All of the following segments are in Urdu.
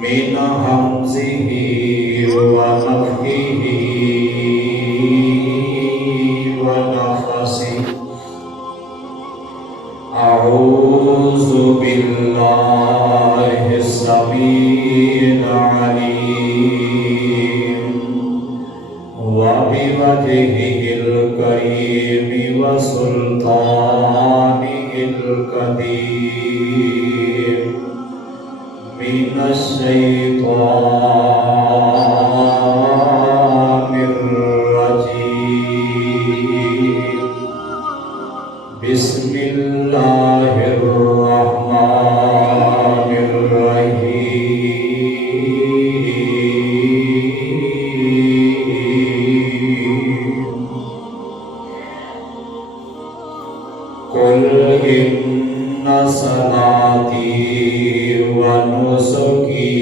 من همزه ونفخه ونفثه أعوذ بالله السميع العليم وبوجهه الكريم وسلطانه القديم من الشيطان الرجيم بسم الله الرحمن الرحيم قل إن صلاتي ونسكي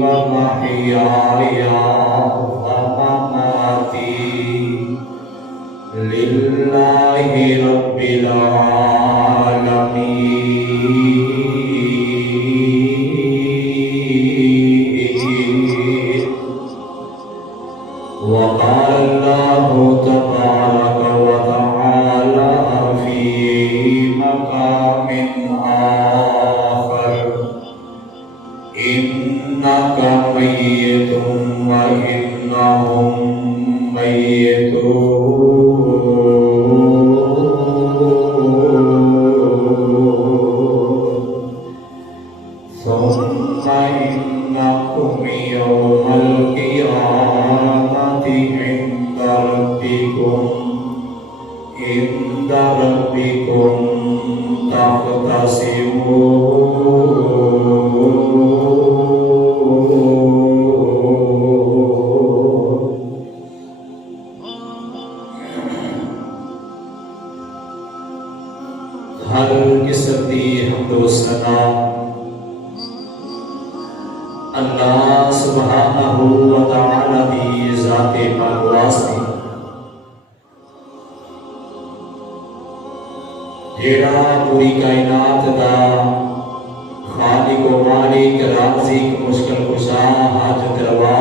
ومحياي ومماتي لله رب العالمين وقال الله تبارك وتعالى في مقام آخر إنك ميت وإنهم ميتون ثم إنكم يوم القيامة عند ربكم تختصمون. ہر قسم دی حمد و ثنا اللہ سبحانہ و تعالی دی ذات پاک واسطے جیڑا پوری کائنات دا خالق و مالک رازق مشکل کشا حاجت روا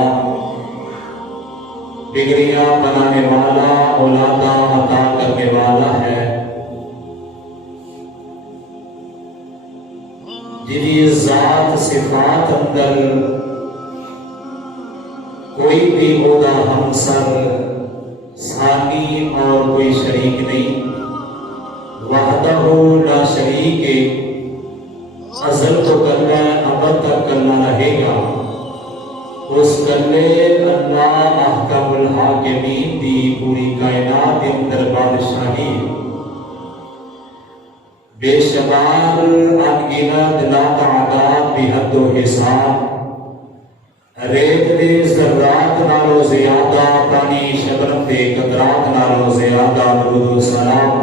بگڑیاں بنانے والا اولادا عطا کرنے والا ہے، جدی ذات صفات اندر کوئی بھی عہدہ ہمسر ثانی اور کوئی شریک نہیں، وحدہ لا شریک ازل تو کرنا ہے، ابد تک کرنا رہے گا۔ اس کلے اللہ احکم الحاکمین دی پوری کائنات اندر بادشاہی بے شمار انگنت لا تعداد بے حد و حساب، ریت دے ذرات نالو زیادہ، پانی شبنم دے قطرات نالو زیادہ، درود و سلام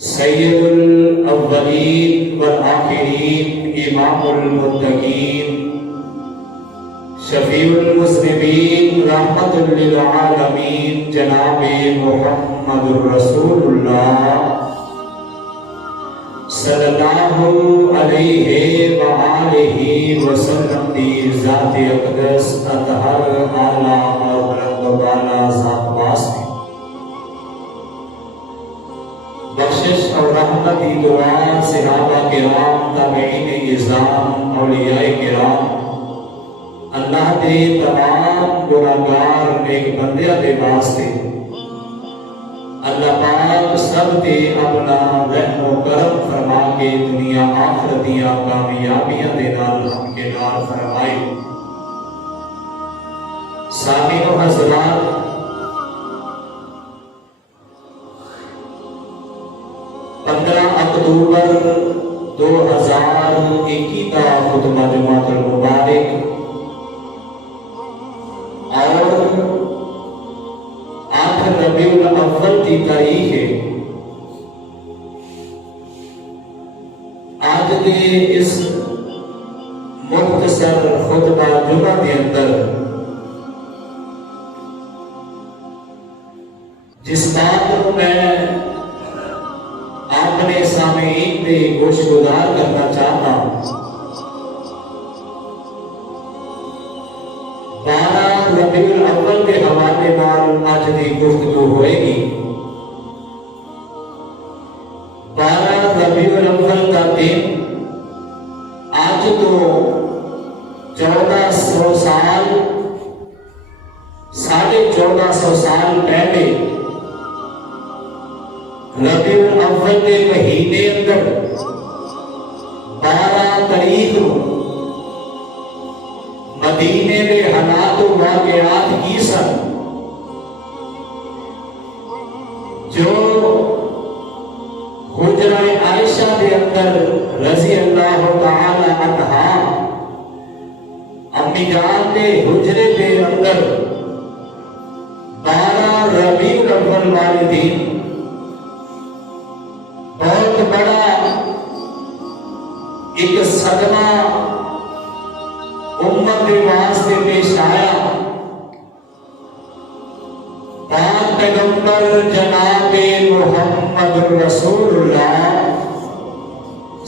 سید الاولین والآخرین، امام المتقین، شفیع المذنبین، رحمت للعالمین، جناب محمد الرسول اللہ صلی اللہ علیہ وآلہ وسلم دی ذات اقدس اطہر اعلیٰ اور بلند و بالا ذات واسطے بخشش اور رحمت دی دعا صحابہ کرام، تابعین اعظام، اولیاء کرام، اللہ دے تمام گناہگار نیک بندیاں دے واسطے اللہ پاک سب تے اپنا رحم و کرم فرما کے دنیا آخرت دیاں کامیابیاں دے نال ہم کے نال فرمائی۔ سامعین و حضرات، 15 اکتوبر 2021 کا خطبہ جمعۃ المبارک اور 8 ربیع الاول کی تاریخ ہے۔ آج کے اس مختصر خطبہ جمعہ کے اندر جس بات کو میں اپنے سامعین پہ گوش گزار کرنا چاہتا ہوں ربیع الاول کے حوالے نال اج دی گفتگو ہوئے گی۔ 12 ربیع الاول کا دن آج تو 1400 سال 1450 سال پہلے ربیع الاول کے مہینے اندر 12 تاریخ کو مدینے کے حالات و واقعات کی سن جو حجرہ عائشہ کے اندر رضی اللہ تعالی عنہا امی جان کے حجرے کے اندر 12 ربیع الاول والے دن بہت بڑا ایک صدمہ امت کے واسطے پیش آیا۔ پاک پیغمبر جناب محمد رسول اللہ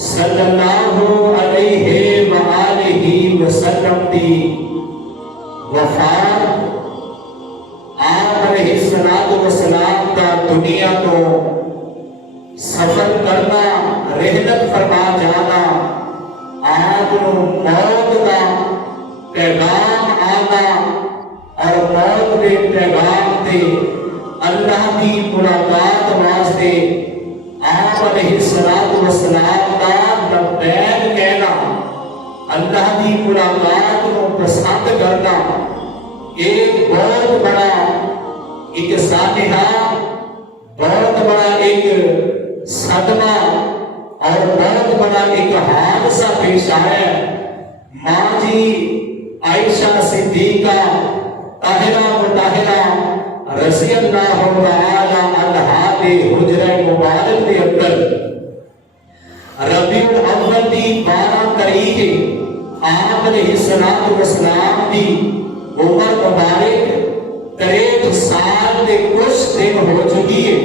صلی اللہ علیہ وآلہ وسلم کی وفات، آپ علیہ السلام کا دنیا کو سفر کرنا، رحلت فرما جانا، آپ موت کا پیغام آنا اور موت کے پیغام دے اللہ کی ملاقات واسطے آپ علیہ السلام کا لبیک کہنا، اللہ کی ملاقات کو پسند کرنا، ایک بہت بڑا ایک سانحہ، بہت بڑا ایک صدمہ اور بہت بڑا ایک حادثہ پیش آیا۔ ماں جی عائشہ صدیقہ طاہرہ مطہرہ رضی اللہ تعالی عنہا کے حجرہ مبارک کے اندر ربیع الاول کی 12 تاریخ آپ علیہ السلام کی عمر مبارک 63 سال کے کچھ دن ہو چکی ہے۔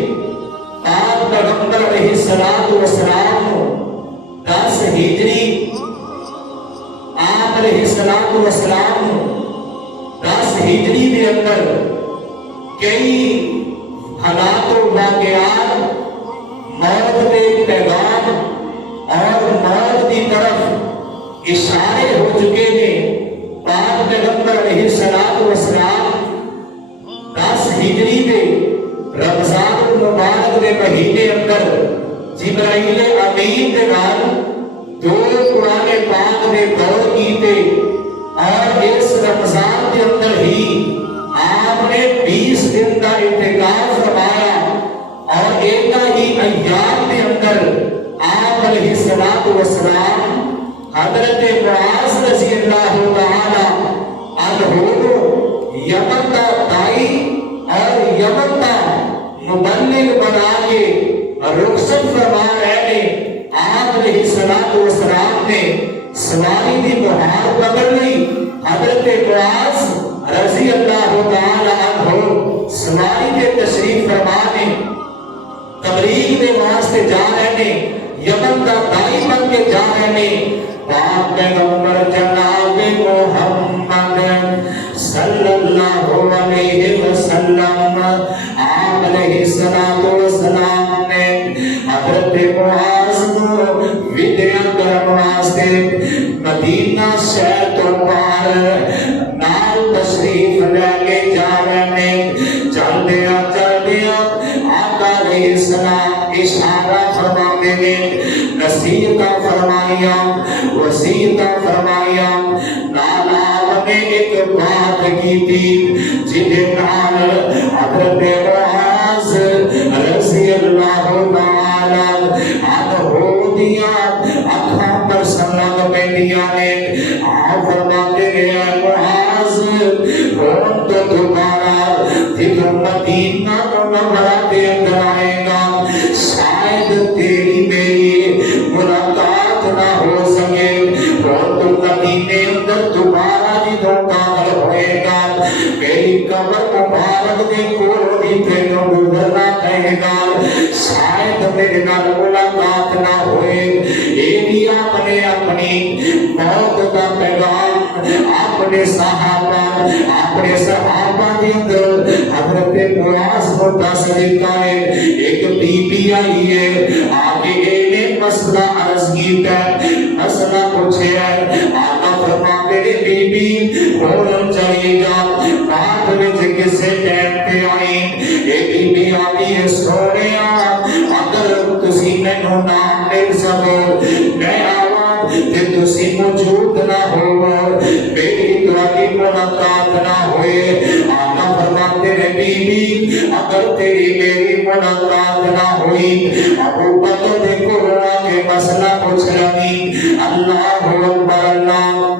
آپ پیغمبر علیہ السلام 10 ہجری آپ علیہ السلام 10 ہجری کے اندر کئی حالات و واقعات، موت کے پیغام اور موت کی طرف اشارے ہو چکے ہیں۔ پاک پیغمبر علیہ السلام 10 ہجری میں رمضان المبارک کے مہینے اندر جبرائیل امین کے نال 2 قرآن پاک نے دور کیتے اور اس رمضان کے اندر ہی آپ نے 20 دن کا اعتکاف فرمایا اور ایک ہی ایام کے اندر آپ علیہ السلام حضرت معاذ رضی اللہ تعالی عنہ یمن کا دائی اور یمن کا مبلغ بنا کے رخصت فرما رہے ہیں۔ آپ علیہ السلام نے سواری کی مہار پکڑ لی، حضرت معاذ رضی اللہ تعالی عنہ سواری کے تشریف فرما نے تبلیغ کے واسطے جا رہے ہیں، یمن کا دائی بن کے جا رہے ہیں۔ پاک پیغمبر جناب محمد صلی اللہ علیہ وسلم آپ علیہ السلام نے حضرت معاذ کو وداع کرنے واسطے مدینہ شہر تو پار نال تشریف لے کے جا رہے ہیں۔ چلدیا آقا علیہ السلام اشارہ فرماتے ہیں، نصیحت فرمایا، وصیت فرمایا، نالا نے ایک بات کی تھی جنہیں نال حضرت معاذ رضی اللہ تعالی عنہ دیا اکھاں پر سلام پہ دیا نے۔ آپ فرماتے ہیں معاذ ہون تو دوبارہ ذکر مدینہ منورہ کے اندر آئے گا، شاید تیری میری ملاقات نہ ہو سکے، اور تو مدینے اندر دوبارہ جدوں داخل ہوئے گا میری قبر مبارک دے کول بھی تینوں گزرنا پڑے گا، شاید میرے نال ملاقات نہ ہوئے۔ یہ بھی آپ نے اپنی موت کا پیغام اپنے اپنے صحابہ کے اندر حضرت معاذ کو دس دیتا ہے ایک بی بی آئی ہے آگے اینے مسئلہ عرض کیتا ہے مسئلہ پوچھے ہے آقا فرماتے ہیں بی بی ہولم چلی جا بات وچ کسے ٹائم پہ آئی ایک بی بی آئی ہے سونیا اگر تسی مینوں نام مل سکو میں آواں تے تسی موجود نہ ہو میری تمہاری ملاقات نہ ہوئے آقا فرماتے ہیں بی بی اگر تیری میری ملاقات نہ ہوئی ابو بکر دے کولا کے مسئلہ پوچھ رہی اللہ اکبر اللہ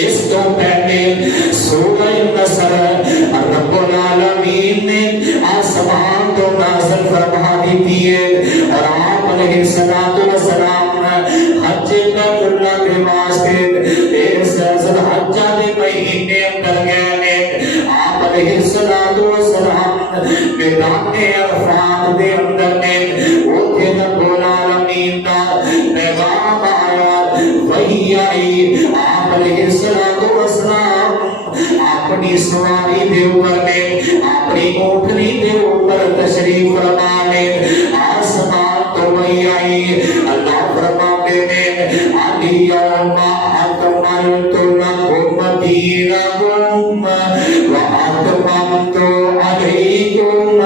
اس تو پہلے سورہ نصر رب العالمین نے آسمان تو نازل فرما دی ہے اور آپ علیہ السلام حج بیت اللہ کے واسطے اس ذوالحجہ کے مہینے اندر گئے آپ علیہ السلام میدان عرفات دے اندر نے اوتھے رب العالمین دا پیغام آیا وحی آئی آپ علیہ السلام اپنی سواری دے اوپر نے اپنی اونٹنی دے اوپر تشریف فرما لے آسمان تو وحی آئی اللہ فرماتے ہیں الیوم اکملت لکم دینکم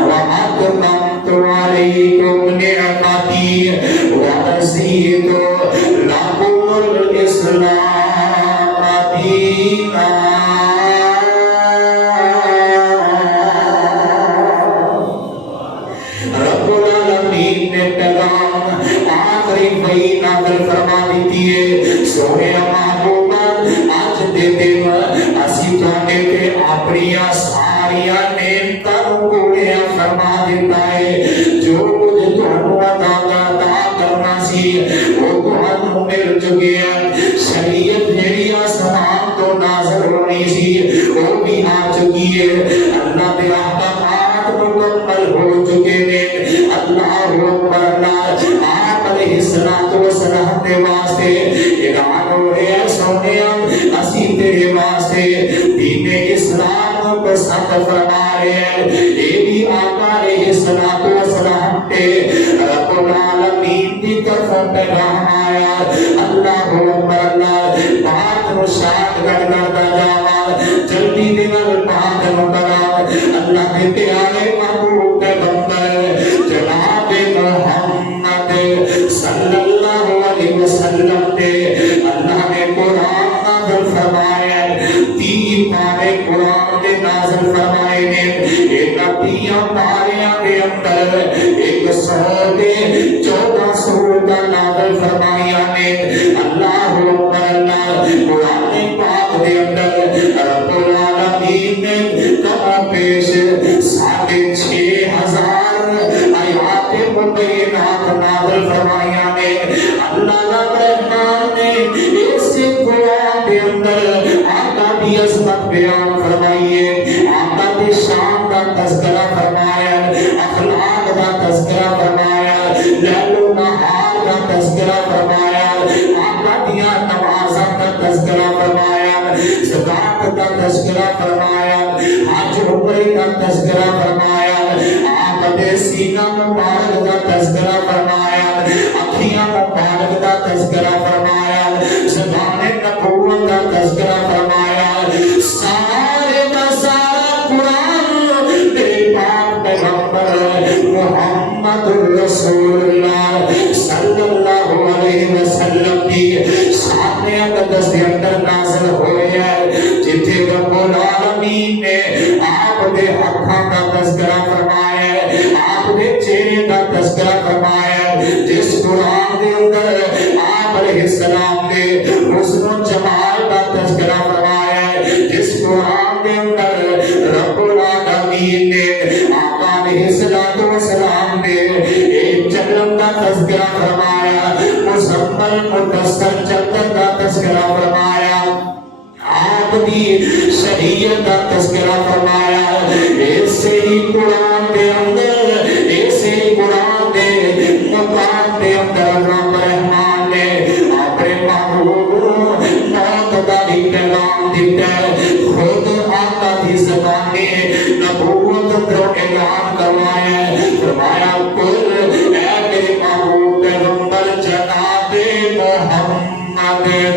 واتممت علیکم نعمتی ورضیت لکم الاسلام دینا رب العالمین نے پیغام آخری وحی نازل فرما دی ہے سونے محبوبہ آج دے دن اسی تواڈے تے اپنی ساریاں نعمتاں پوریا فرما دیتا ہے جو کچھ تانوں عطا کرنا سی وہ تانوں مل چکیا شریعت جڑی آسمان تو نازل ہونی سی وہ بھی آ چکی ہے اللہ دے احکامات مکمل ہو چکے ہیں اللہ اکبر اللہ آپ علیہ السلام دے واسطے اعلان ہو رہا ہے سونیا اسی تیرے واسطے دین اسلام کو پسند فرما رہے ہیں یہ بھی آقا علیہ السلام پہ رب العالمین کی طرف پیغام آیا اللہ اکبر اللہ بات مشاہد کرتا جاوا جلدی دل بات کرا اللہ کے پیارے محبوب پیغمبر جناب محمد صلی اللہ علیہ وسلم نے اللہ نے قرآن نازل فرمایا تین پارے قرآن نے نازل فرمائے نے ایک نبیاں پاریاں کے اندر 114 سورتاں نازل فرمایا نے اللہ اکبر اللہ قرآن پاک دے اندر رب العالمین نے کم پیش 6,500 آیات مبینات نازل فرمایا نے اللہ الرحمن نے اس قرآن کے اندر آقا کی عظمت بیان فرمائی ہے آقا کی شان کا تذکرہ فرمایا اخلاق کا تذکرہ فرمایا لیل و نہار کا تذکرہ فرمایا آقا کی نمازوں کا تذکرہ فرمایا زکات کا تذکرہ فرمایا حج عمرے کا تذکرہ فرمایا آپ نے سینہ مبارک کا تذکرہ فرمایا اکھیاں مبارک کا تذکرہ فرمایا زبان نبوت کا تذکرہ فرمایا سارے کا سارا قرآن تیرے پاک پیغمبر محمد رسول اللہ صلی اللہ علیہ وسلم کی شان اقدس کے اندر نازل ہوئے ہیں جتھے رب العالمین نے آپ دے ہاتھاں کا تذکرہ فرمایا ہے آپ دے چہرے کا تذکرہ فرمایا ہے جس قرآن دے اندر آپ علیہ السلام نے حسن و جمال کا تذکرہ فرمایا ہے جس قرآن دے اندر رب العالمین نے آقا علیہ السلام نے ایک جنم کا تذکرہ فرمایا مزمل مدثر چندر کا تذکرہ فرمایا آپ کی شریعت کا تذکرہ فرمایا ایسے ہی قرآن کے اندر ایسے ہی قرآن کے مقام کے اندر رب رحمان نے اپنے محبوب موت کا بھی پیغام محمد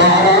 12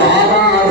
12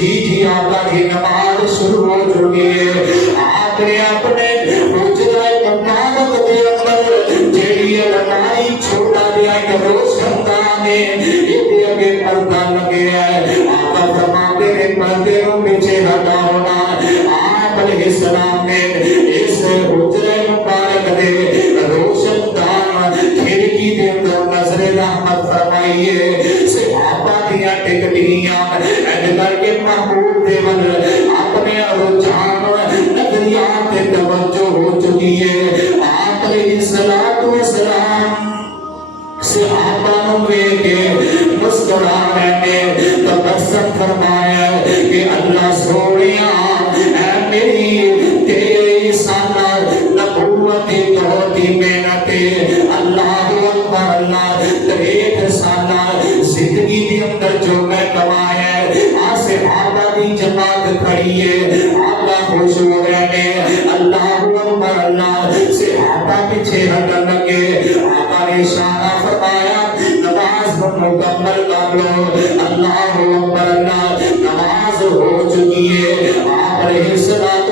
جی جی آقا کی نماز شروع ہو چکی ہے آپ نے اپنے حجرہ مبارک کے اندر جیڑی لڑائی چھوٹا دیا ایک روشن دان ہے یہ اگے پردہ لگے ہے آقا فرماتے ہیں پردے کو پیچھے ہٹا ہونا آپ علیہ السلام نے اس حجرہ مبارک دے روشن دان کھڑکی دے اندر نظر رحمت فرمائیے صحابہ دیا ٹکٹیاں ایڈ کر کے محبوب دے ون اپنے رجحان نظریات توجہ ہو چکی ہے آپ علیہ السلام صحابہ نوے کے مسکرا رہے تبسم فرمایا کہ اللہ سوڑیا اے میری تیری سانا نبوتی توتی محنت اللہ اکبر اللہ تریک سانا زندگی دی اندر جو میں کمایا صحابہ دی جماعت کھڑی ہے آقا خوش ہو رہے اللہ اکبر اللہ صحابہ پیچھے ہٹن لگے آقا نے اشارہ فرمایا نماز مکمل کر لو اللہ اکبر اللہ نماز ہو چکی ہے آپ علیہ السلام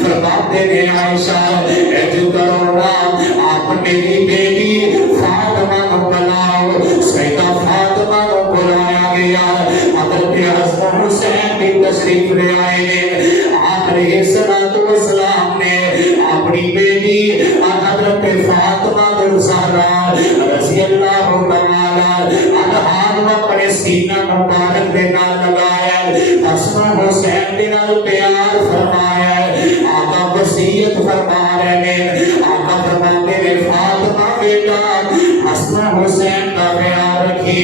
فرماتے ہیں عائشہ ایج کرو نا آپ میری بیٹی فاطمہ کو بلاؤ سیدہ فاطمہ کو بلایا گیا حضرت حسن حسین بھی تشریف لے آئے آپ علیہ السلام نے اپنی بیٹی حضرت فاطمہ الزہرا رضی اللہ تعالی عنہا اپنے سینہ مبارک دے نال لگایا حسن حسین دے نال پیار فرمایا آقا وصیت فرما رہے ہیں آقا فرماتے ہیں فاطمہ بیٹا حسن حسین کا پیار رکھی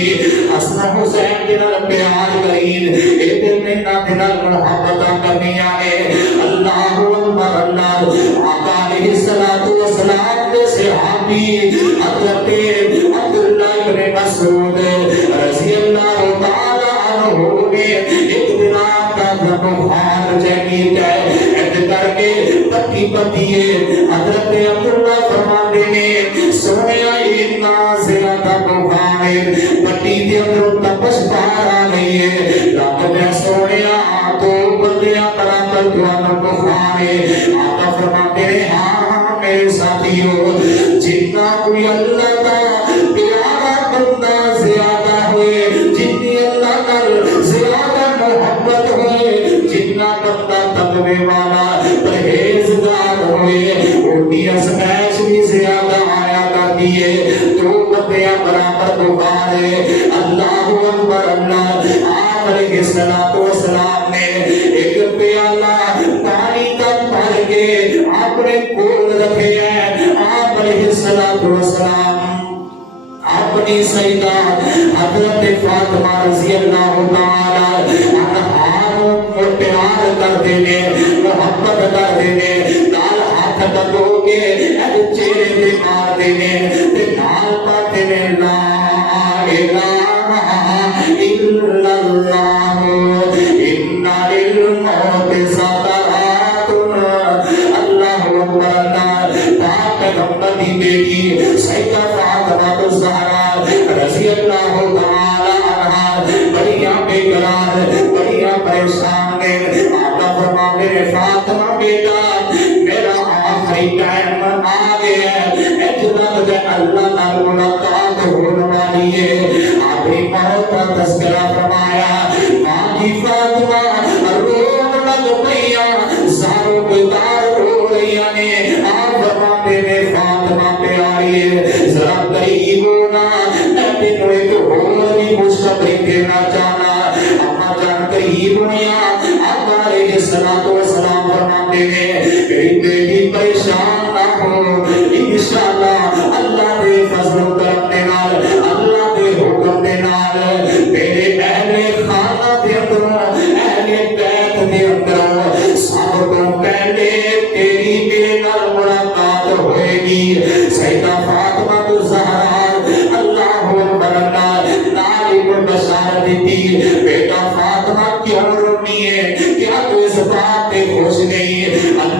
حسن حسین کے نال پیار کرین اے دل میں نہ دل محبت کرنی آئے اللہ اکبر اللہ آقا علیہ السلام کے صحابی حضرت عبداللہ بن مسعود رضی اللہ تعالی عنہ نے ایک دن آقا کا بخار جگی کر کے پتی پتیے حضرت عبداللہ فرماتے نے سویا اتنا زیادہ بخار پتی دے اندر تپش باہر آ گئی ہے رب نے سویا تو بندیاں برابر جوان بخار آقا فرماتے ہیں ہاں میرے ساتھیوں جتنا کوئی اللہ کا پیارا بندہ زیادہ ہوئے جتنی اللہ کا زیادہ محبت ہوئے جتنا بندہ تقوی والا پرہیزگار ہوئے اٹھی ازمائش بھی زیادہ آیا کرتی ہے تو بندیاں برابر بخار ہے اللہ اکبر اللہ آپ علیہ السلام نے ایک پیالہ پانی کا بھر کے اپنے کول رکھے ہیں آپ علیہ السلام اپنی سیدہ حضرت فاطمہ رضی اللہ تعالی عنہا کو پیار کر دینے محبت کر دینے نال ہاتھ ڈگو کے چہرے پہ مار دینے نال پاتے نے لا الہ الا اللہ ان للموت سکرات اللہ اکبر اللہ پاک پیغمبر دی بیٹی سیدہ فاطمہ الزہرا رضی اللہ تعالی عنہا بڑیاں بے قرار بڑیاں پریشان نے آقا فرماتے ہیں فاطمہ بیٹا میرا آخری ٹائم آ گیا ہے اجلت دے اللہ نال ملاقات ہونے والی ہے اپنی موت کا تذکرہ فرمایا ماں جی فاطمہ رون لگ پیا ساروں بیدار ہو رہی نے آپ فرماتے ہیں فاطمہ پیاری ذرا قریب ہونا میں تینوں ایک ہوری خوشخبری دینا چاہنا اما جان قریب ہویا آقا علیہ السلام فرماتے ہیں میری بیٹی پریشان نہ ہو انشاءاللہ اللہ دے فضل و کرم دے نال اللہ دے حکم دے نال میرے اہل خانہ دے اندر اہل بیت دے اندر سب کو پہلے تیری میرے نال ملاقات ہوئے گی سیدہ فاطمہ الزہرا اللہ اکبر اللہ نالی کو بشارت دیتی بیٹا فاطمہ کیوں رونی ہے کیا تو اس بات پہ خوش نہیں اللہ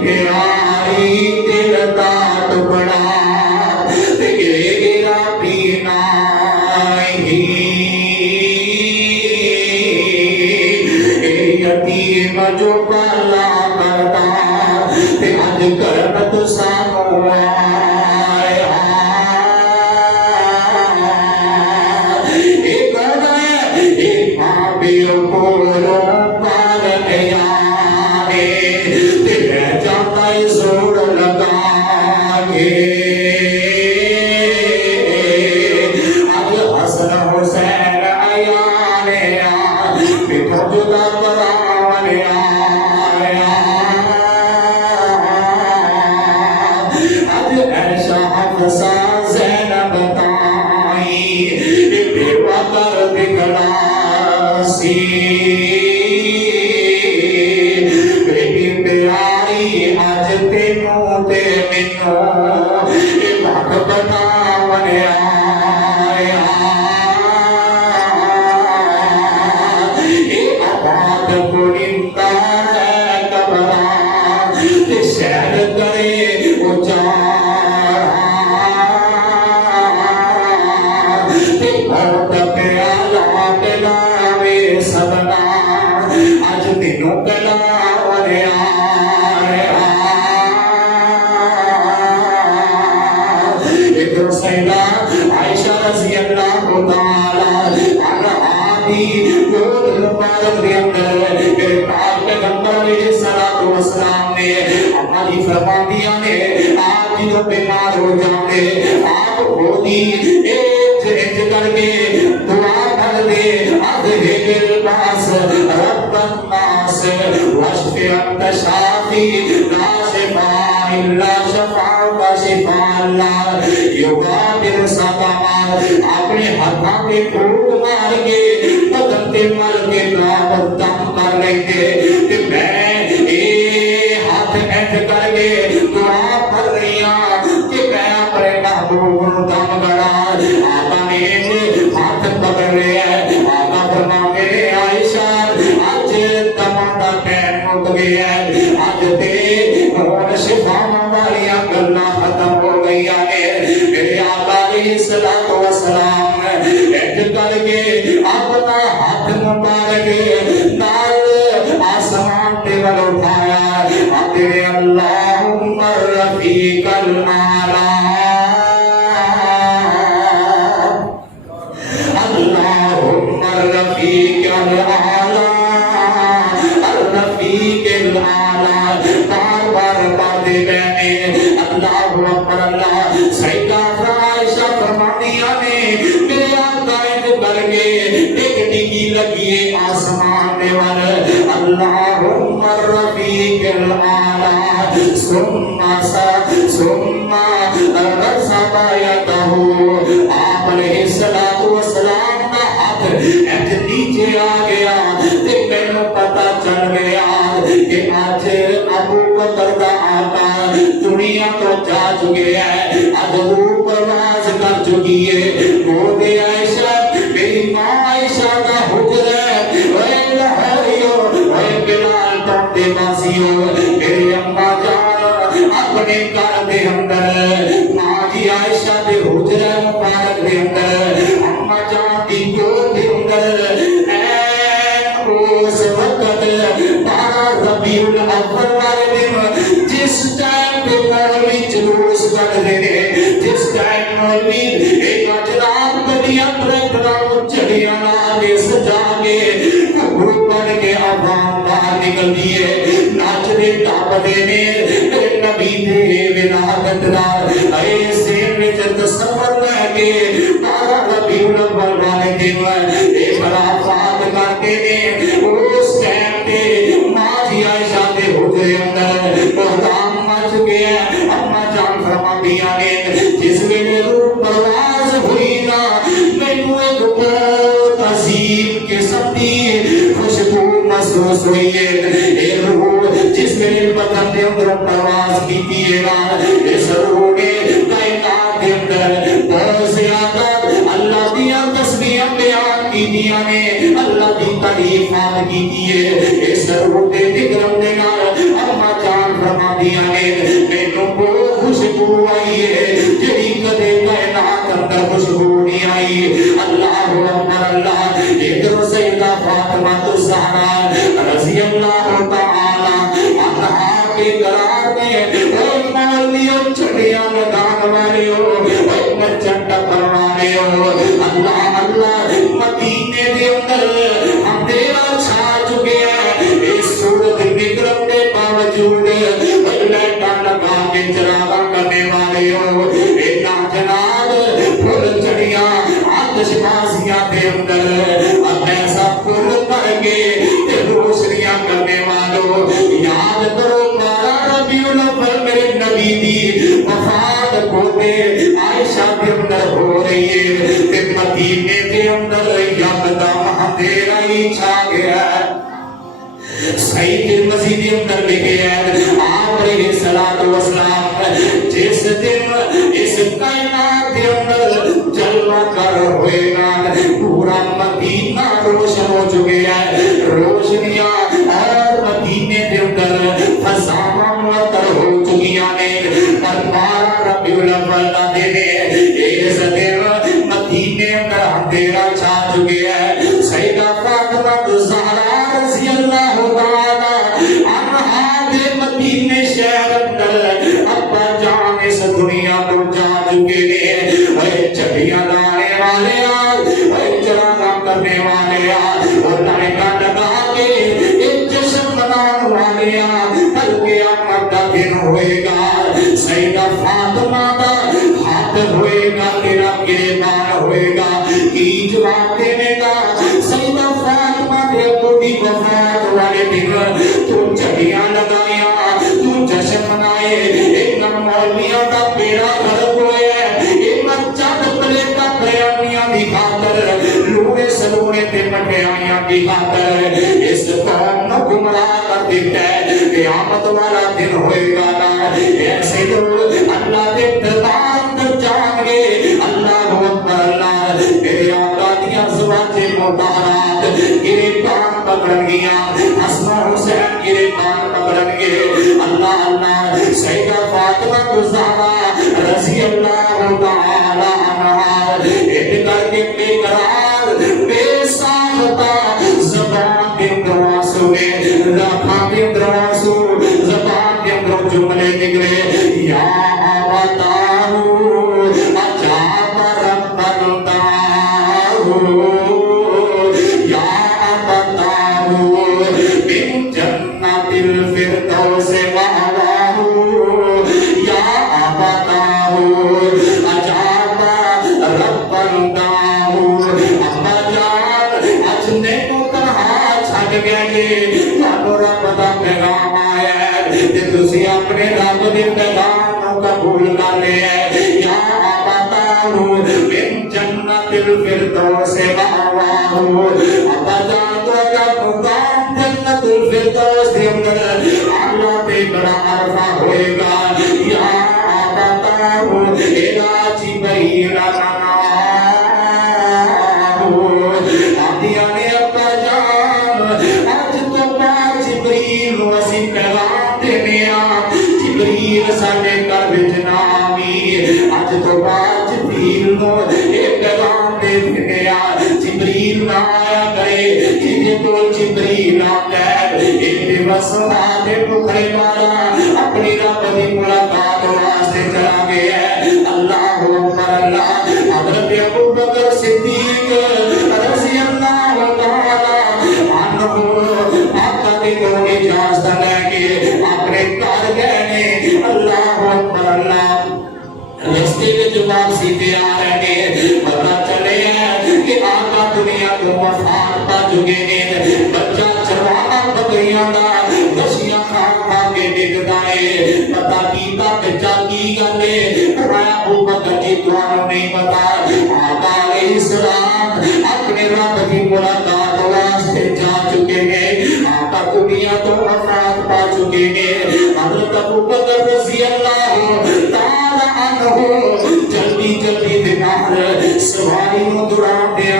پیاری دل دا ٹکڑا تیرا پینا ہی یتیم جو پالا کرتا تے اج کربت سانو آیا ایک ماں پیو کو پار گیا تے جاتا زور لگا کے اج حسن حسین آیا پٹھو جدا پراون آیا اج ایشا حفصہ زینب تائی بیوہ کر دکھلا سی بیٹی پیاری اج تینوں تے مینوں بھگ بناون آیا آباد گوئندہ ہے قبراں تے سیر کرے اجاڑ تے بہت پیالہ پلاوے سبنا اج تینوں پلاون آیا ایک سیدہ عائشہ رضی اللہ تعالی عنہا دی گود مبارک دے اندر میرے پاک پیغمبر علیہ الصلوۃ والسلام نے ہماری فرما دیا نے آپ جو بیمار ہو جاتے آپ خودی ایک کر کے دعا کر دے اذهب الباس رب الناس واشف انت شافی لا شفاء الا شفاءک شفاء اللہ یغادر سقما اپنے ہاتھوں پہ پھوک مار کے بدن تے مر کے نام دم کر لیتے کہ میں ہاتھ ایٹ کر کے دعا کر رہی ہوں کہ میں اپنے محبوب دم گڑا آقا نے ہاتھ پکڑ لیا آقا فرما میرے عائشہ آج تمہارا ٹائم مک گیا آج تے اور شفا والیاں گلاں ختم ہو گئی میرے آقا علیہ الصلوۃ والسلام ایک کر کے اپنا ہاتھ مبارک نال آسمان تے ول اٹھایا تیرے اللہم رفیق الاعلی اللہم رفیق الاعلی الرفیق الاعلی بار بار پڑھتے رہنے اللہ اکبر اللہ سیدہ عائشہ فرمایا نے میرے آقا کر کے ایک ڈگی لگی آسمان میں ور اللہم رفیق الاعلی ثم رسب یدہ آپ علیہ الصلوۃ والسلام کا ہاتھ ایک نیچے آ گیا تے مینوں پتہ چل گیا کہ آج ابو بکر دا آقا دنیا تو جا چکے ہیں اب روح پرواز کر چکی ہے وہ دے عائشہ میری ماں عائشہ کا حجر ہے اے لہریو اے بلال ٹوٹے بازیو میری اماں جان اپنے گھر دے اندر ماں جی عائشہ دے حجر مبارک دے اندر اماں جان دی گود دے اندر اس وقت 12 ربیع الاول والے دن جس ٹائم پہ مولوی جلوس کڈتے ہیں جس ٹائم مولوی ایک اجرام کدیاں ٹریکٹراں چڑیاں نال سجا کے گھوڑ بن کے عوام باہر نکلتی ہے ناچتے ٹاپتے نے نبی دے ولادت دا اے سین وچ تصور لے کے 12 ربیع الاول والے دن اے بڑا فات کرتے نے اس ٹائم تے ماں جی عائشہ دے حجرے اندر بہتام مچ گیا اما جان فرماندیاں نے جس ویلے روح پرواز ہوئی نا مینوں ایک بہت عظیم قسم دی خوشبو محسوس ہوئی ہے اے روح جس ویلے بدن دے اندر پرواز کیتی ہے نا اس روح نے کائنات دے اندر بہت زیادہ اللہ دیاں تسبیحاں بیان کیتیاں نے اللہ دی تعریفات کیتی ہے اس روح دے ذکر دے نال اما جان فرما اللہ اکبر اللہ ادھر سیدہ فاطمہ الزہرا رضی اللہ تعالی عنہا کے قرار میں اوہ مولویوں چھڑیاں لگان والے ہو اوہ مچھٹا کروانے ہو اللہ اللہ مدینے دے اندر اندھیرا چھا چکے ہیں اس صورت نگرم کے باوجود لائٹاں لگا کے چراغا کرنے والے ہو جناب پھول چڑیاں آتش بازیاں دے اندر اب ایسا پھول کر کے روشنیاں کرنے والوں یاد کرو بارہ ربیع الاول میرے نبی دی وفات کو دے عائشہ کے اندر ہو رہی ہے کہ مدینے کے اندر یکدم اندھیرا ہی چھا گیا ہے صحیح مسجد اندر لکھے ہیں آپ علیہ السلام جس دن اس کائنات کے اندر جلوہ کر ہوئے گا پورا مدینہ روشن ہو چکے ہیں روشنیاں اور مدینے کے اندر فضاواں معطر ہو چکی ہیں پر 12 ربیع الاول کا دن اس دن مدینے اندر اندھیرا چھا چکے ہیں سیدہ فاطمہ الزہرا رضی اللہ تعالی عنہا دے مدینے شہر اندر ابا جان اس دنیا کو جا چکے ہیں اے چڑیاں لانے والے اے چراغاں کرنے والے اور لائٹاں لگا کے ایک جشن منانے والے کل قیامت کا دن ہوئے گا سیدہ فاطمہ کا ہاتھ ہوئے گا تیرا گریبان ہوئے گا کی جواب دینے کا سیدہ فاطمہ کے بڑی وفات والے دن تو چڑیاں لگایا تو جشن منائے ایک مولویوں کا بیڑا غرق ہوئے ایک چند پلیٹا بیانیاں دی خاطر لوڑے سلوڑے تے مٹھیائیاں دی خاطر اس قوم نو گمراہ کر دیتا ہے قیامت والا دن ہوئے گا نا ایسے لوگ اللہ کے دربار اندر جان گے اللہ اکبر اللہ میرے آقا دی ازواج مطہرات گریبان پکڑن گیا حسن حسین گریبان پکڑن گے اللہ اللہ سیدہ فاطمہ الزہرا رضی اللہ تعالی عنہا ایک کر کے بے قرار بے ساختہ زبان کے اندر میں رکھا کے اندر زبان کے اندر جملے نکلے یا بتاؤ عجاب رب بتاؤ یا بتاؤ من جنت الفردوس مأواہ یا بتاؤ عجاب رب بتاؤ ابا جان اجنے کو تنہا چھڑ گئے تو رب دا پیغام آیا ہے تے تسی اپنے رب دے پیغام کو قبول کر لیا یا بتاؤ من جنت الفردوس مأواہ ابا جان تو کا مقام جنت الفردوس دے اندر اللہ پہ بڑا عرفہ ہوئے گا یا بتاؤ الا جبریل آدیا نے ابا جان آج تو بعد جبریل وسیع پیغام دینے جبریل ساڑھے کر بجنا آمی آج تو بعد جبریل نو ایک پیغام دینے جبریل نہ آیا کرے جنہیں تو جبریل آتا ہے ایک وسط آدھے مکھرے والا اپنی رب دی ملاقات واسطے چلا گیا ہے اللہ اکبر اللہ حضرت ابو بکر صدیق رضی اللہ تعالی عنہ آقا کے کو اجازت لے کے اپنے گھر گئے اللہ اکبر اللہ رستے میں جو واپسی پہ آ رہے ہیں پتہ چلے ہیں کہ آقا دنیا کو وفات پا چکے ہیں بچہ چروانا بکریاں دا گشیاں کھا کے ڈگتا ہے پتہ کیتا بچہ کی گلے فرمایا ابو بکر جی تمہاروں نہیں پتا آقا علیہ السلام اپنے رب کی ملاقات واسطے جا چکے ہیں آقا دنیا تو وفات پا چکے ہیں حضرت ابو بکر رضی اللہ تعالی عنہ جلدی جلدی دماغ سواری نو دوڑاتے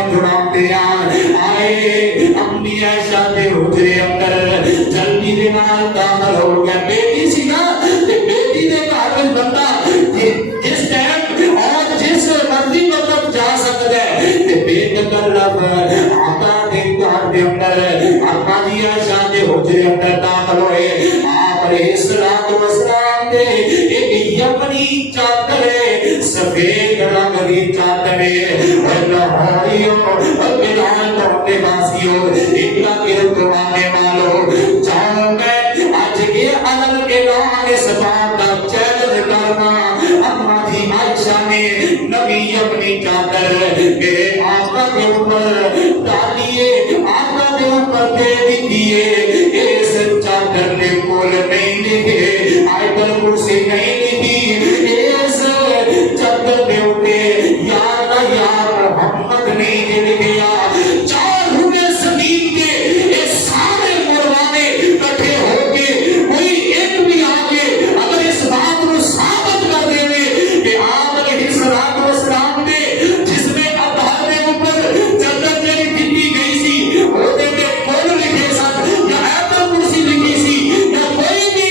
آئے امی عائشہ کے حجرے اندر جلدی دماغ داخل ہو گیا بیٹی سی نا بیٹی دے گھر میں بندہ جس ٹائم اور جس مرضی وقت جا سکتا ہے بے تکلف آقا دے گھر دے اندر آقا دی عائشہ دے حجرے اندر داخل ہوئے آپ علیہ السلام دے ایک یمنی چادر سفید رنگ دی چادر اور لاہوریوں اور بلال پڑھنے واسیوں اللہ کے رکوانے والوں چاہوں میں آج کے عدل کے نام اس بات کا چیلنج کرنا اما دی عائشہ نے نبی اپنی چادر میرے آقا کے اوپر ڈالیے آقا کے اوپر دے دیئے اس چادر نے کول نہیں لکھے آیت الکرسی نہیں لکھی اس چادر کے اوپر یا محمد نہیں لکھیا چار ہوئے زمین کے اس سارے مروانے کٹھے ہو کے کوئی ایک بھی آگے اگر اس بات کو ثابت کر دے کہ آپ علیہ السلام نے جس میں اطہار کے اوپر چادر جڑی دتی گئی سی وہ دے کول لکھے سن یا آیت الکرسی لکھی سی یا کوئی بھی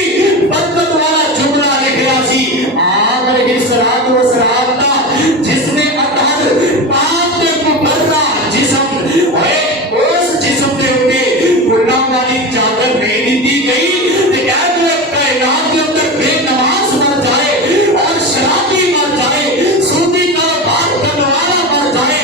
برکت والا جملہ لکھیا سی آپ علیہ السلام کا جس میں اطہار پاک کے مبرہ جسم اس جسم کے اوپر غلام والی چادر نہیں دی گئی کہ کائنات کے اندر بے نماز مر جائے اور شرابی مر جائے سودی کاروبار کرنے والا مر جائے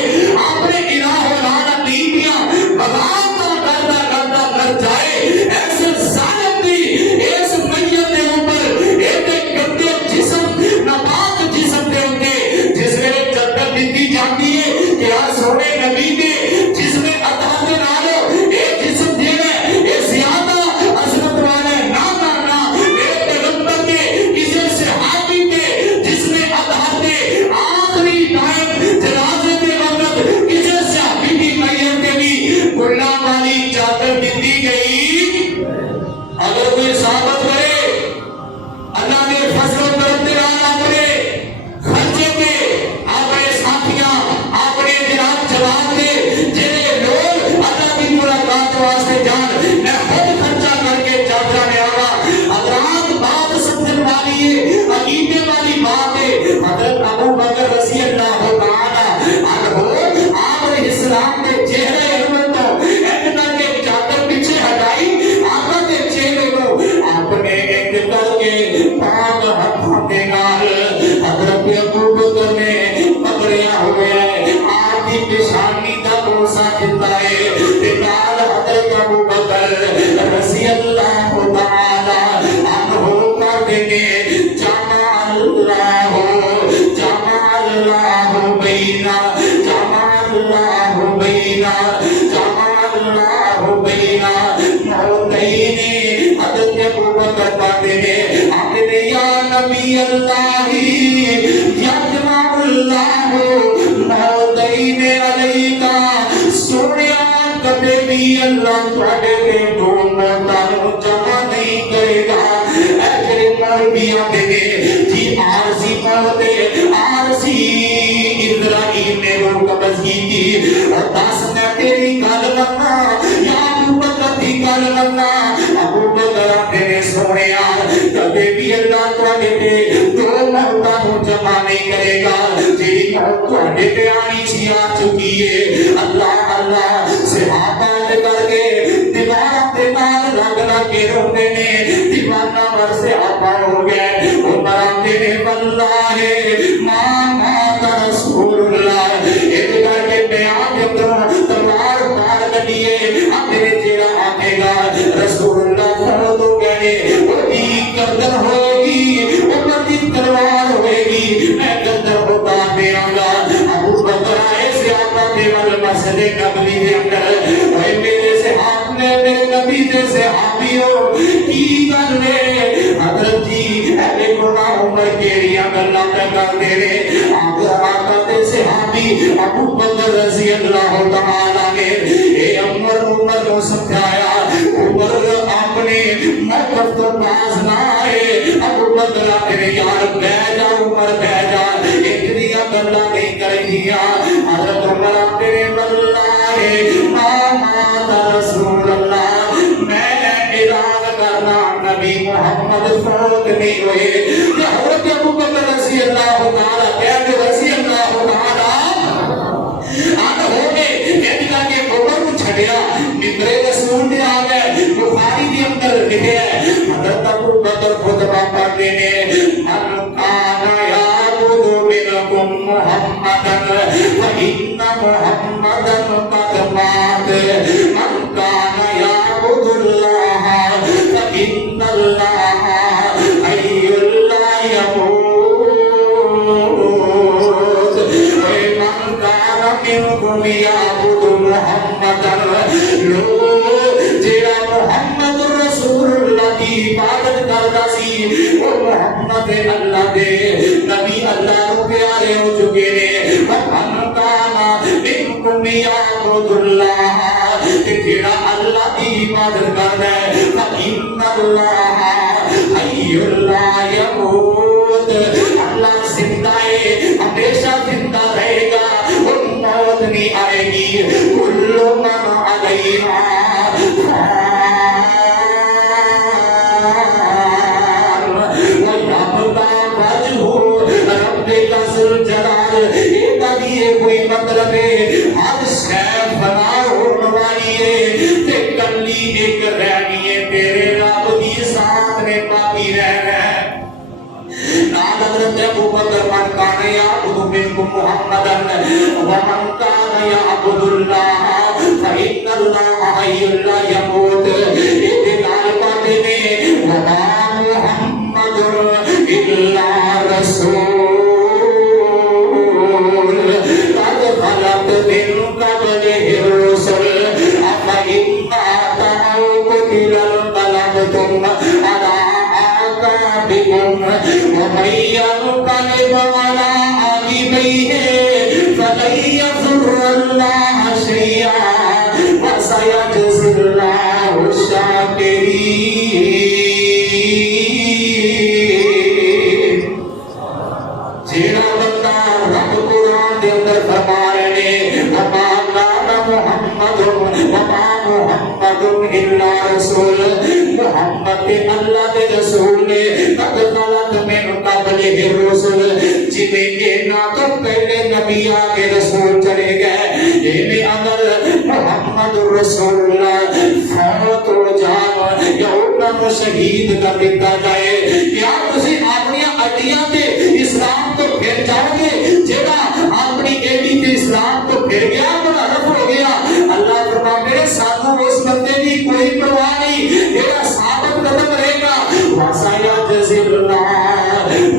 اپنے الہ و لعنت نیکیاں بغاوت کرتا مر جائے ایسے ظالم دی اس میت کے اوپر ایک گندے جسم ناپاک جسم کے اوپر جس میں چادر دی جاتی ہے کہ سونے نبی نے جس میں عطا دے نالو ایک جسم دے گئے ایک زیادہ عظمت والے نا ایک پیغمبر کے کسی صحابی کے جس میں عطا دے آخری ٹائم جنازے کے وقت کسی صحابی کی میت کے بھی غلام والی چادر دی گئی اگر کوئی ثابت کرے اللہ نے فضل و کرم دے رہا کرے خرچے پہ اپنے ساتھیاں اپنے جناب جواب دے جنہیں لوگ اللہ کی ملاقات واسطے جان میں خود خرچہ کر کے چادر لے آگا حضرات بات سمجھن والی ہے عقیدے والی بات ہے حضرت ابو بکر رضی اللہ تعالی عنہ آپ علیہ السلام کے چہرے انور کو اتنا کے چادر پیچھے ہٹائی آقا کے چہرے کو اپنے ایک کر کے پاک ہاتھوں کے نال حضرت ابو بکر نے پکڑیا ہوئے آپ کی پیشانی کا بوسہ کھلتا ہے نال حضرت ابو بکر رضی اللہ تعالی عنہ کر دینے جمال اللہ بینا جمال اللہ بینا جمال اللہ بینا موتینی حضرت ابو بکر کر دینے اپنے یا نبی اللہ یا جمال اللہ موتین علیکہ سونیا کبھی بھی اللہ تھوڑے کے دو موتانوں جمع نہیں کرے گا ایجر مربیہ دے جی عارضی موتے عارضی ابراہیم نے وہ قبض کی تھی اور داسنا تیری گل لگنا یا ابو بکر دی گل لگنا ابو بکر تیرے سونیا کبھی بھی اللہ تھوڑے کے دو موتانوں جمع نہیں کرے گا جی موت تھوڑے پہ آنی سی آ چکی ہے اللہ اللہ صحابہ کر کے دیوار دیوار لگنا کے رونے نے دیوانہ ور سے آپا ہو گئے وہ مراتے نے واللہ ماما کا رسول اللہ ایک کر کے بیان جب تلوار پار کریے اپنے تیرا آگے گا رسول اللہ فرد ہو گئے وہ بھی گردن ہوگی وہ بھی تلوار ہوگی میں گردن ہوتا میرا گا ابو بکر آئے سے آقا دیوال مسجد نبوی کے اندر اے میرے صحاب نے میرے نبی دے صحابیوں کی گل نے حضرت جی اے گناہ عمر کیڑیاں گلاں پہ کر دے رہے آقا دے صحابی ابو بکر رضی اللہ تعالیٰ نے اے عمر کو سمجھایا عمر اپنے موقف تو باز نہ آئے ابو بکر اپنے یار بہ جا عمر بہ جا ایک دیا گلا نہیں کر دیا حضرت عمر اپنے واللہ ماما رسول اللہ میں اعلان کرنا نبی محمد فوت نہیں ہوئے کہ حضرت ابو بکر رضی اللہ تعالیٰ کہتے رضی اللہ تعالیٰ عنہ چھڑیا ممبر رسول دے آ گئے بخاری کے اندر لکھے ہے حضرت ابو بکر خطبہ پڑھتے ہیں من کان یعبد منکم محمدن فإن محمدن قد مات من کان یعبد اللہ فإن اللہ حی لا يموت ومن کان منکم یعبد محمدن جیڑا محمد رسول اللہ کی عبادت کرتا سی وہ محمد اللہ دے نبی اللہ کو پیارے ہو چکے نے من کان منکم یعبد اللہ جیڑا اللہ کی عبادت کرتا ہے فإن اللہ حی لا يموت اللہ زندہ ہے ہمیشہ زندہ رہے گا وہ موت نہیں آئے گی کل من علیہا کوئی مطلب ہے ہر شے فنا ہونے والی ہے تے کلی ایک رہنی ہے تیرے رب کی ساتھ نے باقی رہنا ہے نام حضرت ابو بکر من کان یعبد منکم محمدن ومن کان یعبد اللہ فإن اللہ حی لا يموت اتنال پاتے نے وما محمد الا رسول من قبله الرسل أفإن مات أو قتل انقلبتم على أعقابكم ومن ينقلب على عقبيه فلن يضر الله شيئا وسيجزي الله الشاكرين جیڑا بندہ رب قرآن دے اندر فرما الا رسول محمد اللہ دے رسول نے قد خلت من قبلہ الرسل جنہیں نہ تو پہلے نبی آگے رسول چلے گئے یہ اگر محمد رسول اللہ فوت ہو جان یا انہوں شہید کر دیتا جائے کیا تسی اپنی اڈیاں تے اسلام تو پھر جاؤ گے جیڑا اپنی ایڈی تے اسلام تو پھر گیا منحرف ہو گیا اللہ فرماتا میرے ساتھوں اس بندے کی کوئی پرواہ نہیں میرا ثابت قدم رہے گا وَسَيَا جَزِي اللَّهُ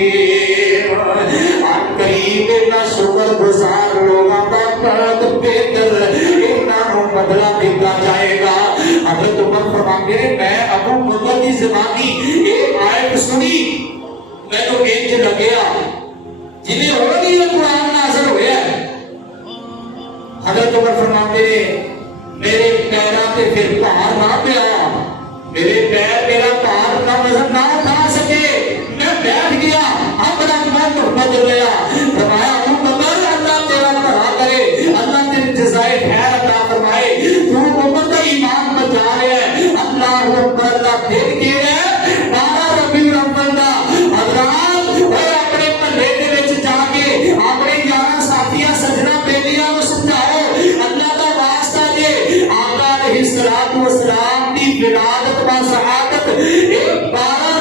الشَّاكِرِينَ ان قریب نہ شکر گزار لوگوں کا بہت بہتر انہوں بدلہ دیتا جائے گا حضرت عمر فرماتے ہیں میں ابو بکر کی زبانی ایک آیت سنی میں تو انج لگیا جنہیں ہو گئی یہ قرآن نازل ہویا ہے حضرت عمر فرماتے ہیں میرے پیروں تے پھر پہاڑ نہ پیا میرے پیر میرا پہاڑ نہ وزن نہ اٹھا سکے میں بیٹھ گیا اپنا من بدل گیا فرمایا ابو بکر اللہ تیرا بھلا کرے اللہ تیری جزائے خیر عطا فرمائے تو امت کا ایمان بچا رہے ہیں اللہ اکبر اللہ پھر کے ہے 12 ربیع الاول دا حضرات اور اپنے محلے دے وچ جا کے اپنے یار ساتھیاں سجنا بیلیاں نوں سمجھاؤ اللہ دا واسطہ دے آقا علیہ الصلوۃ والسلام دی ولادت و شہادت 12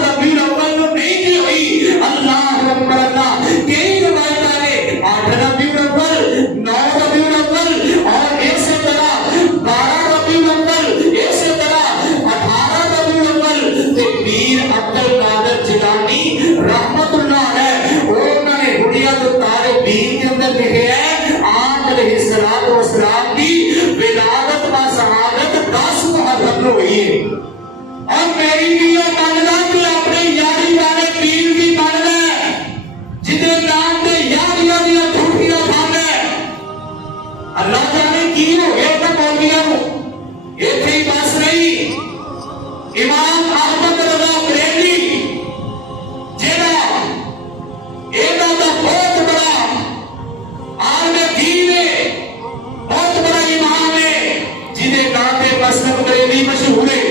ربیع الاول نوں نہیں کی ہوئی اللہ اکبر اللہ کئی روایتاں نے 8 ربیع الاول 9 ربیع الاول اور اسی طرح 12 ربیع الاول اسی طرح 18 ربیع الاول تے پیر عبد القادر جیلانی رحمت اللہ ہے انہوں نے حریت الطالبین کے اندر لکھے ہیں آقا علیہ الصلوۃ والسلام کی ولادت و شہادت 10 محرم کو ہوئی ہے اور میری بھی یہ ماننا کہ اپنے یاری والے پیر بھی ماننا ہے جنہیں نام دے یاریاں دیا جھوٹیاں کھانا ہے اللہ جانے کی ہو گئے تو مولویاں ہو یہ تھی بس نہیں امام احمد رضا بریلوی جیڑا اینا دا بہت بڑا عالم دین ہے بہت بڑا امام ہے جنہیں نام مسلم بریلوی مشہور ہے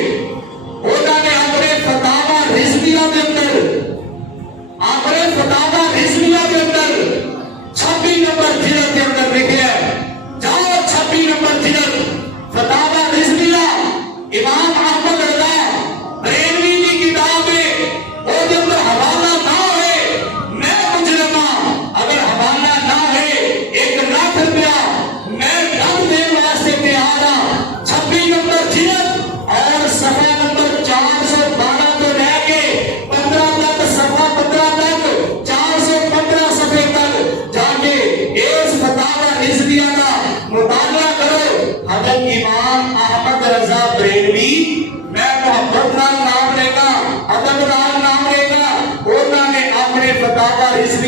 انہوں نے اپنے فتاوی رضویہ کے اندر 26 نمبر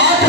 8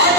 8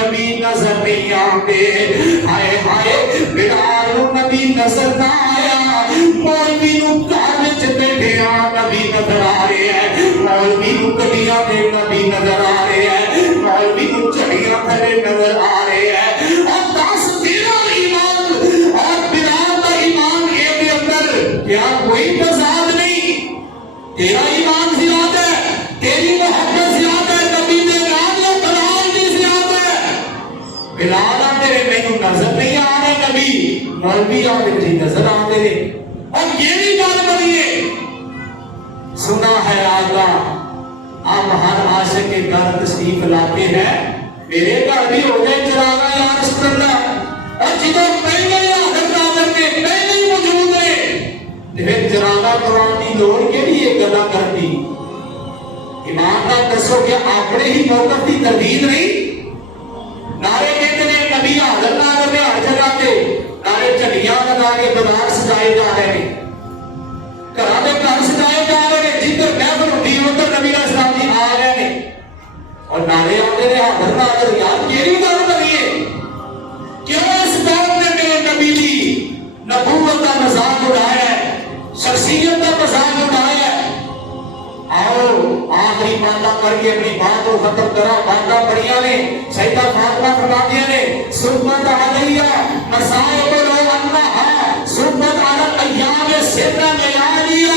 نبی نظر نہیں آتے. ہائے ہائے بلال نو نبی نظر نہ آیا, مولوی نو گھر وچ بیٹھیا نبی نظر آ رہے ہیں, مولوی نو گڈیاں دے نبی نظر آ رہے ہیں, مولوی نو چڑیاں تھلے نظر آ رہے ہیں. اور دس تیرا ایمان اور بلال کا ایمان ایک اندر کیا کوئی تضاد نہیں؟ تیرا ایمان زیادہ ہے, تیری محبت زیادہ ہے نبی دے نال, یا بلال دی زیادہ ہے؟ بلال آتے مینوں نظر نہیں آ رہے نبی, مولوی آتے جی نظر آتے رہے. اور یہ بھی بات بنیے, سنا ہے آقا آپ ہر عاشق کے گھر تشریف لاتے ہیں, میرے گھر بھی ہو جائے چراغا یا رسول اللہ, اور جدو پہلے آخر ناظر کے پہلے ہی موجود ہے پھر چراغا قرآن کی لوڑ کے لیے گلا کرتی. ایمان کا دسو کہ اپنے ہی موقف کی تردید نہیں؟ نعرے کہتے ہیں نبی حاضر ناظر میں ہر جگہ پہ نعرے چڑیاں لگا کے بازار سجائے جا رہے ہیں, گھر میں گھر سجائے جا رہے ہیں, جدھر محفل ہوتی ہے ادھر نبی علیہ السلام جی آ رہے ہیں اور نعرے آتے ہیں حاضر ناظر. یار کیڑی گل کریے, کیوں اس قوم نے میرے نبی دی نبوت کا مذاق اڑایا ہے, شخصیت کا مذاق اڑایا ہے؟ آؤ آخری باتاں کر کے اپنی بات کو ختم کرا. باتاں پڑھیاں نے سیدہ فاطمہ فرماتی نے سنت علیہ مصائب لو انہا سنت علی ایام سرنا لیالیا.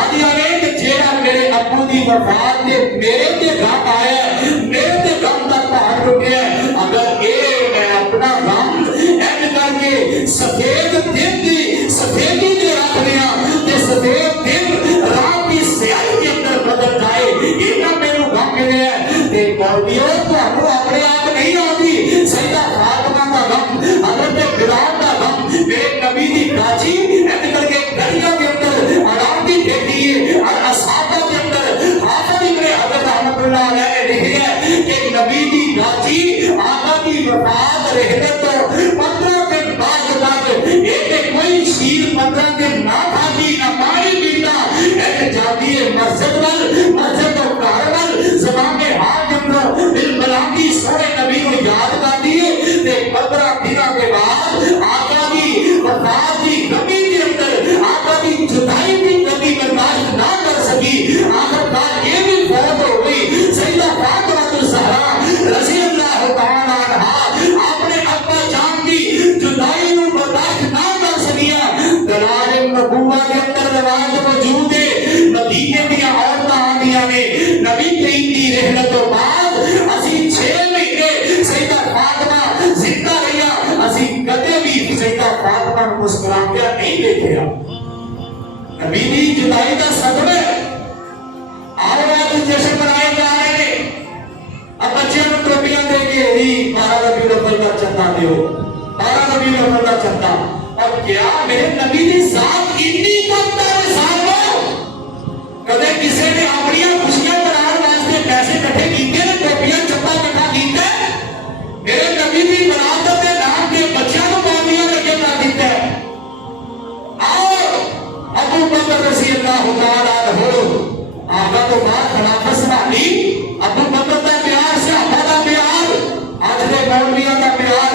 آدھی آگے جیڑا میرے ابو دی وفات دے میرے تے غم آیا ہے, میرے تے غم دا پہاڑ ٹوٹیا ہے, اگر اے میں اپنا غم ایڈ کر کے سفید دن دی سفیدی دے رکھ لیا تے سفید دن رات کی سیاہی کے اندر بدل جائے, یہ نہ میرے غم ملے ہے. تے مولویوں تو اپنے آپ نہیں آتی, سیدہ فاطمہ کا غم, حضرت بلال کا غم, میرے نبی دی کاچی ایڈ کر کے گلیوں کے اندر آرام کی دیتی ہے. اور اصحابہ کے اندر حافظ ابن حجر رحمۃ اللہ علیہ نے لکھا ہے کہ نبی دی کاچی آقا کی وفات رہنے تو 15 دن بعد تک ایک کوئی شیر 15 دن نہ کھاتی نہ پانی پیتا, ایک جاتی ہے مسجد وال, مسجد و گھر وال زبان میں ہاتھ جملو دل بلاتی سونے نبی کو یاد کرتی ہے. تے 15 دنوں کے بعد آقا کی وفات کی غمی کے اندر آقا کی جدائی کی غمی برداشت نہ کر سکی, آخرکار یہ بھی فوت ہو گئی. سیدہ فاطمہ الزہرا رضی اللہ تعالی عنہا اپنے ابا جان کی جدائی کو برداشت نہ کر سکیا. دلائل نبوت کے اندر روایت موجود ہے, مدینے کی عورتیں آندیاں نے نبی کریم کی رحلت و بعد اسی 6 مہینے سیدہ فاطمہ زندہ رہیا, اسی کدے بھی سیدہ فاطمہ کو مسکراتا نہیں دیکھا. نبی دی جدائی کا صدمہ آؤ آج جشن منائے جا رہے ہیں. اب بچیاں کو ٹوپیاں دے کے ہی 12 ربیع الاول کا چندہ دیو, 12 ربیع الاول کا چندہ. اور کیا میرے نبی دی ذات اتنی کم ہے صاحبوں, کدے کسی نے اپنی خوشیاں منانے واسطے پیسے اکٹھے کیتے نے ٹوپیاں چندہ اکٹھا کیتا ہے؟ میرے نبی دی ولادت کے نام کے بچیاں کو باندیاں لگے نہ دیتا ہے. آؤ ابو بکر رضی اللہ تعالی عنہ آقا تو بات خلافت سنبھالی, ابو بکر کا پیار صحابہ کا پیار, آج کے مولویوں کا پیار.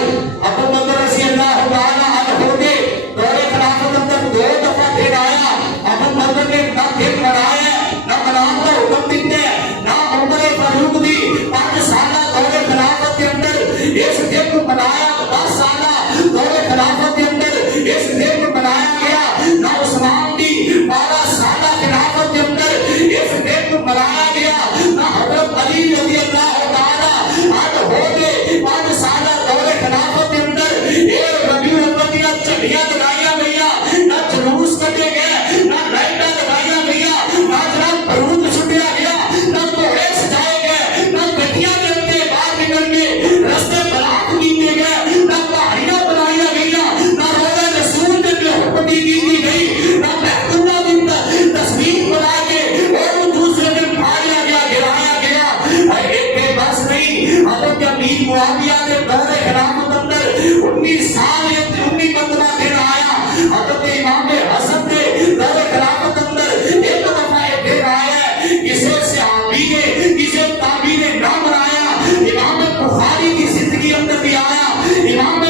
ابو بکر رضی اللہ تعالی عنہ کے دور خلافت اندر 2 دفعہ پھر آیا. ابو بکر نے نہ پھر منایا نہ منان کا حکم دیتے نہ عمر فاروق دی 5 سالہ دور خلافت کے اندر اس دن کو منایا, 10 سالہ دور خلافت کے اندر اس دن کو منایا گیا, نہ عثمان دی 12 سالہ خلافت کے اندر اس دن کو منایا گیا, نہ حضرت علی رضی اللہ تعالی عنہ ہو گئے 5 سالہ دور خلافت کے اندر ایک ربیع الاول کی چڑیاں لگائیاں گیا, نہ جلوس کٹے گئے, نہ لائٹاں لگائیاں گیا, نہ جناب بارود چھٹیا گیا, نہ گھوڑے سجائے گئے, نہ گڈیاں کے اندر باہر نکل کے رستے بلاک کیتے گئے, نہ پہاڑیاں بنایا گیا, نہ روزہ رسول کے حکم کی گئی, نہ بیت اللہ کی تصویر بنا کے اور دوسرے دن پھاڑیا گیا, گرایا گیا. ایک بس نہیں, حضرت امیر معاویہ نے دور خلافت اندر 19 سال 19 مرتبہ پھر آیا. حضرت امام حسن نے دور خلافت اندر ایک دفعہ پھر آیا. کسی صحابی نے کسی تابعی نے نہ بنایا. امام بخاری کی زندگی بھی آیا، امام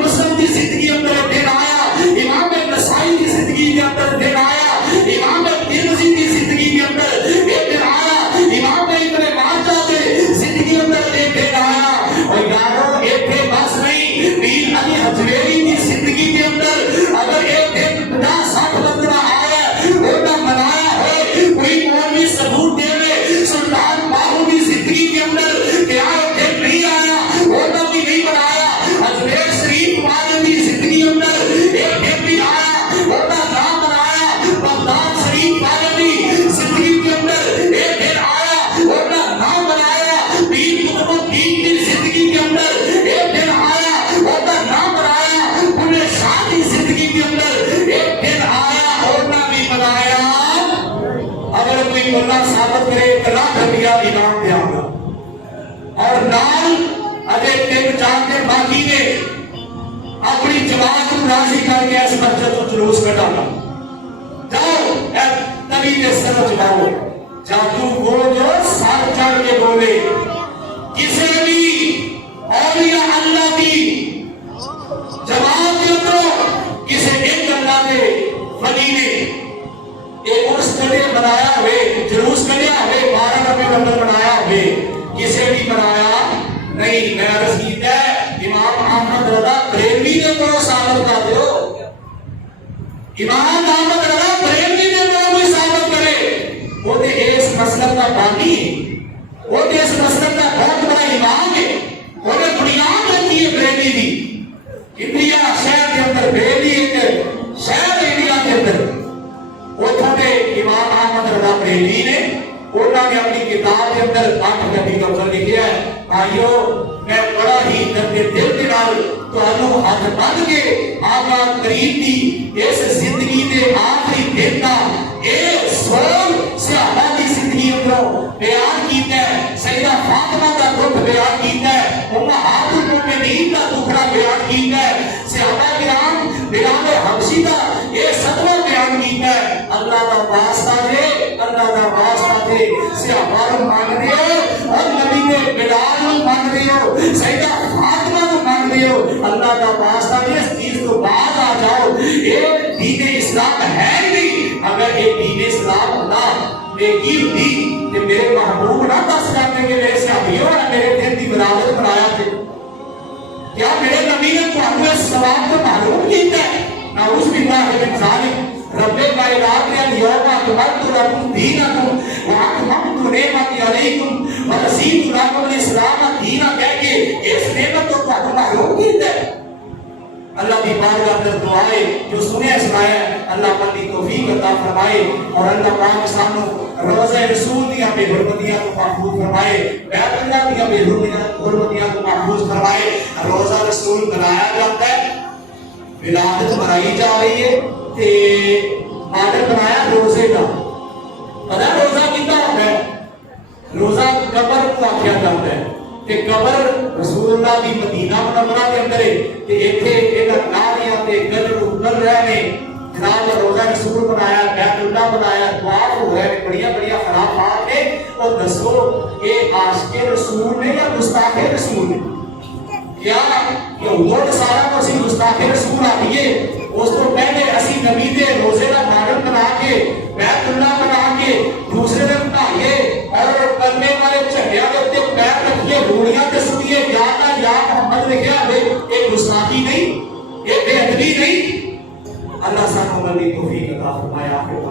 مسلم کی زندگی اندر دن آیا، امام نسائی کی زندگی کے اندر دن آیا، امام ترمذی کی زندگی کے اندر ایک دن آیا، امام ابن ماجہ کی زندگی اندر ایک دن آیا۔ اور یارو ایک دن بس نہیں، پیر علی حجویری کی زندگی کے اندر اگر ایک دن 50-60 بندہ آیا وہ نہ منایا ہے، کوئی مولوی ثبوت دے رہے سلطان باہو کی زندگی کے اندر کہ ایک دن نہیں آیا وہ نہ بھی نہیں منایا، اجمیر شریف والے کی زندگی اندر ایک دن بھی آیا وہ نہ منایا، بغداد شریف والے کی زندگی کے اندر ایک دن آیا وہ نہ منایا، پیر قطب الدین کی زندگی کے اندر ایک دن آیا وہ نہ منایا، انہیں شاہ کی زندگی کے اندر ایک دن آیا اور نہ بھی منایا۔ اگر کوئی بندہ ثابت کرے اطلاع کر دیا امام پہ آگا، اور نال اگر 3-4 دن باقی نے اپنی جماعت کو راضی کر کے اس مسجد کو جلوس میں ڈالا، جاؤ نبی کے سر جماؤ، جادو گو جو سر چڑھ کے بولے، کسی بھی اولیاء اللہ کی جماعت کے اندر کسی ایک اللہ کے ولی نے ایک عرس کڑے بنایا ہوئے، جلوس کڑیا ہوئے، 12 ربیع الاول بنایا ہوئے، کسی بھی بنایا نہیں۔ میں عرض کیتا ہے امام احمد رضا بریلوی نے کو ثابت کر دیو، امام احمد رضا بریلوی نے کوئی ثابت کرے، وہ تے اس مسلک کا بانی، وہ تے اس مسلک کا بہت بڑا امام ہے، وہ نے بنیاد رکھی ہے بریلوی دی۔ انڈیا شہر کے اندر بریلوی ایک شہر انڈیا کے اندر، اتھوں نے امام احمد رضا بریلوی نے انہوں نے اپنی کتاب کے اندر 8 کبھی کا لکھا ہے، بھائیو میں بڑا ہی درد دل کے نال تانوں ہاتھ بن کے آقا کریم دی اس زندگی دے آخری دن دا اے سول صحابہ کی زندگی اندروں بیان کیتا ہے، سیدہ فاطمہ کا دکھ بیان کیتا ہے، امہات المومنین کا دکھڑا بیان کیتا ہے، صحابہ کرام بلال حبشی کا یہ صدمہ بیان کیتا ہے۔ اللہ کا واسطہ دے، اللہ کا واسطہ دے، صحابہ مان رہے ہو اور نبی کے بلال مان رہے ہو، سیدہ فاطمہ مان رہے ہو، اللہ کا واسطہ دے اس چیز کو بعد آ جاؤ، یہ دین اسلام ہے نہیں۔ اگر یہ دین اسلام نہ نیکی ہوتی کہ میرے محبوب نہ دس کرتے کہ میرے صحابیوں نے میرے دین کی برابر بنایا تھے، کیا میرے نبی نے تو ثواب کو معلوم کیتا ہے؟ نعوذ باللہ من ذالک۔ رب کائنات نے اليوم اکملت لکم دینکم واتممت نعمتی علیکم ورضیت لکم الاسلام دینا کہہ کے اس نعمت کو تو معلوم کیتا ہے۔ اللہ کی بارگاہ میں دعائیں جو سنے سنایا اللہ پر کی توفیق عطا فرمائے، اور اللہ پاک سانو روزہ رسول دی اپنی حرمتیاں کو محفوظ فرمائے، بیت اللہ دی اپنی حرمتیاں کو محفوظ فرمائے۔ روزہ رسول منایا جاتا ہے، ولادت منائی جا رہی ہے، تے آڈر بنایا روزے کا، پتہ روزہ کتنا ہوتا ہے؟ روزہ قبر کو آخیا جاتا ہے کہ قبر رسول اللہ دی مدینہ منورہ کے اندر ہے کہ ایتھے انہاں نالیاں تے گدڑ اگل رہے نے، جناب روزہ رسول بنایا، بیت اللہ بنایا، دعا ہو رہے ہیں، بڑیا بڑیا خرافات نے، اور دسو یہ عاشق رسول نے یا گستاخ رسول نے؟ کیا یہود نصارا کو اسی گستاخ رسول آئیے؟ اس تو پہلے اسی نبی دے روزے کا ماڈل بنا کے بیت اللہ بنا کے دوسرے دن بنائیے اور کلمے والے جھنڈیاں کے اوپر پیر رکھیے، روڑیاں تے سنیے یا اللہ یا محمد لکھیا ہے، یہ گستاخی نہیں، یہ بے ادبی نہیں۔ اللہ سانو عمل کی توفیق عطا فرمائے۔ آخر